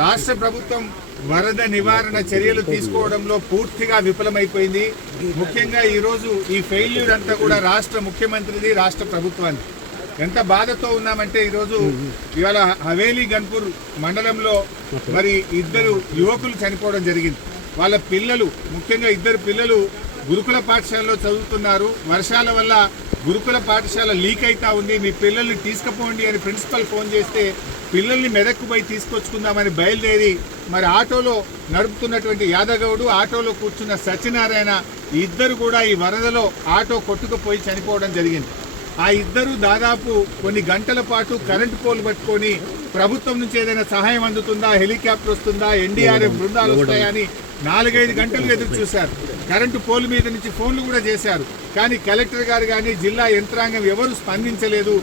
రాష్ట్ర ప్రభుత్వం వరద నివారణ చర్యలు తీసుకోవడంలో పూర్తిగా విఫలమైపోయింది. ముఖ్యంగా ఈరోజు ఈ ఫెయిల్యూర్ అంతా కూడా రాష్ట్ర ముఖ్యమంత్రిది రాష్ట్ర ప్రభుత్వాన్ని ఎంత బాధతో ఉన్నామంటే ఈరోజు ఇవాళ హవేలీ గన్పూర్ మండలంలో మరి ఇద్దరు యువకులు చనిపోవడం జరిగింది. వాళ్ళ పిల్లలు ముఖ్యంగా ఇద్దరు పిల్లలు గురుకుల పాఠశాలలో చదువుతున్నారు. వర్షాల వల్ల గురుకుల పాఠశాల లీక్ అవుతా ఉంది. మీ పిల్లల్ని తీసుకుపోండి అని ప్రిన్సిపల్ ఫోన్ చేస్తే పిల్లల్ని మెదక్కు పోయి తీసుకొచ్చుకుందామని బయలుదేరి మరి ఆటోలో నడుపుతున్నటువంటి యాదగౌడు ఆటోలో కూర్చున్న సత్యనారాయణ ఇద్దరు కూడా ఈ వరదలో ఆటో కొట్టుకుపోయి చనిపోవడం జరిగింది. ఆ ఇద్దరు దాదాపు కొన్ని గంటల పాటు కరెంటు పోలు పట్టుకొని ప్రభుత్వం నుంచి ఏదైనా సహాయం అందుతుందా? హెలికాప్టర్ వస్తుందా? ఎన్డీఆర్ఎఫ్ బృందాలు వస్తాయని నాలుగైదు గంటలు ఎదురు చూశారు. కరెంటు పోల్ మీద నుంచి ఫోన్లు కూడా చేశారు. కానీ కలెక్టర్ గారు కానీ జిల్లా యంత్రాంగం ఎవరు స్పందించలేదు.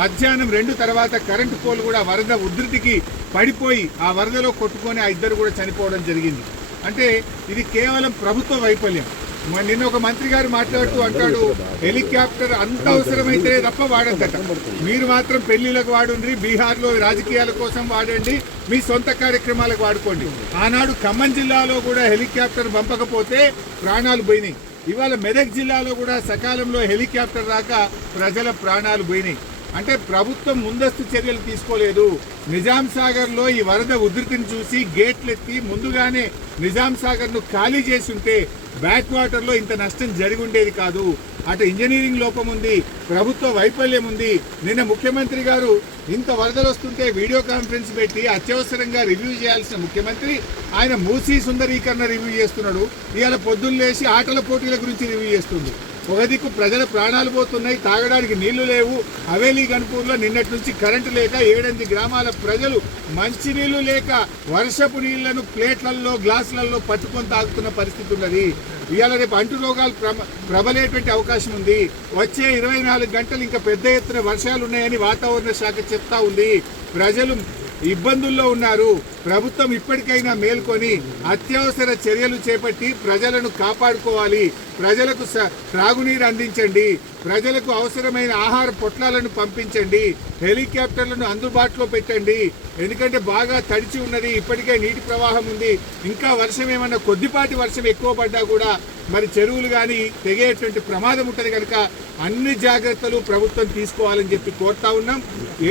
మధ్యాహ్నం రెండు తర్వాత కరెంటు పోల్ కూడా వరద ఉధృతికి పడిపోయి ఆ వరదలో కొట్టుకొని ఆ ఇద్దరు కూడా చనిపోవడం జరిగింది. అంటే ఇది కేవలం ప్రభుత్వ వైఫల్యం. నిన్న ఒక మంత్రి గారు మాట్లాడుతూ అంటాడు హెలికాప్టర్ అంత అవసరమైతే తప్ప వాడద్దట. మీరు మాత్రం పెళ్ళిలకు వాడుండ్రి బీహార్లో రాజకీయాల కోసం వాడండి మీ సొంత కార్యక్రమాలకు వాడుకోండి. ఆనాడు ఖమ్మం జిల్లాలో కూడా హెలికాప్టర్ పంపకపోతే ప్రాణాలు పోయినాయి. ఇవాళ మెదక్ జిల్లాలో కూడా సకాలంలో హెలికాప్టర్ రాక ప్రజల ప్రాణాలు పోయినాయి. అంటే ప్రభుత్వం ముందస్తు చర్యలు తీసుకోలేదు. నిజాం సాగర్లో ఈ వరద ఉధృతిని చూసి గేట్లు ఎత్తి ముందుగానే నిజాం సాగర్ను ఖాళీ చేసి ఉంటే బ్యాక్ వాటర్లో ఇంత నష్టం జరిగి ఉండేది కాదు. అటు ఇంజనీరింగ్ లోపం ఉంది ప్రభుత్వ వైఫల్యం ఉంది. నిన్న ముఖ్యమంత్రి గారు ఇంత వరదలు వస్తుంటే వీడియో కాన్ఫరెన్స్ పెట్టి అత్యవసరంగా రివ్యూ చేయాల్సిన ముఖ్యమంత్రి ఆయన మూసీ సుందరీకరణ రివ్యూ చేస్తున్నాడు. ఇవాళ పొద్దున్న లేచి ఆటల పోటీల గురించి రివ్యూ చేస్తుంది ఒక దిక్కు ప్రజల ప్రాణాలు పోతున్నాయి తాగడానికి నీళ్ళు లేవు. హవేలీ గన్పూర్లో నిన్నటి నుంచి కరెంటు లేక ఏడెనిమిది గ్రామాల ప్రజలు మంచినీళ్ళు లేక వర్షపు నీళ్ళను ప్లేట్లలో గ్లాసులలో పట్టుకొని తాగుతున్న పరిస్థితి ఉన్నది. ఇవాళ రేపు అంటు రోగాలు ప్రబ ప్రబలేటువంటి అవకాశం ఉంది. వచ్చే ఇరవై నాలుగు గంటలు ఇంకా పెద్ద ఎత్తున వర్షాలు ఉన్నాయని వాతావరణ శాఖ చెప్తా ఉంది. ప్రజలు ఇబ్బందుల్లో ఉన్నారు. ప్రభుత్వం ఇప్పటికైనా మేల్కొని అత్యవసర చర్యలు చేపట్టి ప్రజలను కాపాడుకోవాలి. ప్రజలకు త్రాగునీరు అందించండి. ప్రజలకు అవసరమైన ఆహార పొట్లాలను పంపించండి. హెలికాప్టర్లను అందుబాటులో పెట్టండి. ఎందుకంటే బాగా తడిచి ఉన్నది. ఇప్పటికే నీటి ప్రవాహం ఉంది. ఇంకా వర్షం ఏమన్నా కొద్దిపాటి వర్షం ఎక్కువ పడ్డా కూడా మరి చెరువులు కానీ తెగేటువంటి ప్రమాదం ఉంటుంది కనుక అన్ని జాగ్రత్తలు ప్రభుత్వం తీసుకోవాలని చెప్పి కోరుతా ఉన్నాం.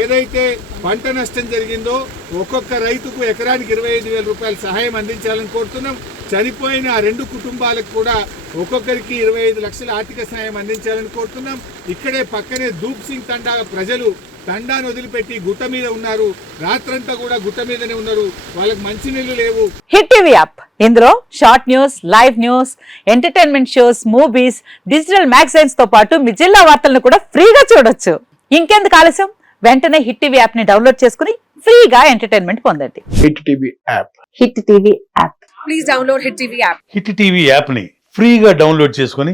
ఏదైతే పంట నష్టం జరిగిందో ఒక్కొక్క రైతుకు ఎకరానికి ఇరవై ఐదు వేల రూపాయల సహాయం అందించాలని కోరుతున్నాం. చనిపోయిన ఆ రెండు కుటుంబాలకు కూడా ఒక్కొక్కరికి ఇరవై ఐదు లక్షల ఆర్థిక సహాయం అందించాలని కోరుతున్నాం. ఇక్కడే పక్కనే దూప్ సింగ్ తండా ప్రజలు తండాను వదిలిపెట్టి గుట్ట మీద ఉన్నారు. రాత్రంతా కూడా గుట్ట మీదనే ఉన్నారు. వాళ్ళకి మంచినీళ్ళు లేవు. Hit TV app. ఇందులో short news live news entertainment shows movies digital మ్యాగజైన్స్తో పాటు మీ జిల్లా వార్తలను కూడా ఫ్రీగా చూడొచ్చు. ఇంకెందుకు ఆలస్యం? వెంటనే హిట్ టీవీ యాప్ని డౌన్లోడ్ చేసుకుని ఫ్రీగా ఎంటర్టైన్మెంట్ పొందండి. Hit TV app. Hit TV app. Please download Hit TV app. Hit TV యాప్ని ఫ్రీగా డౌన్లోడ్ చేసుకొని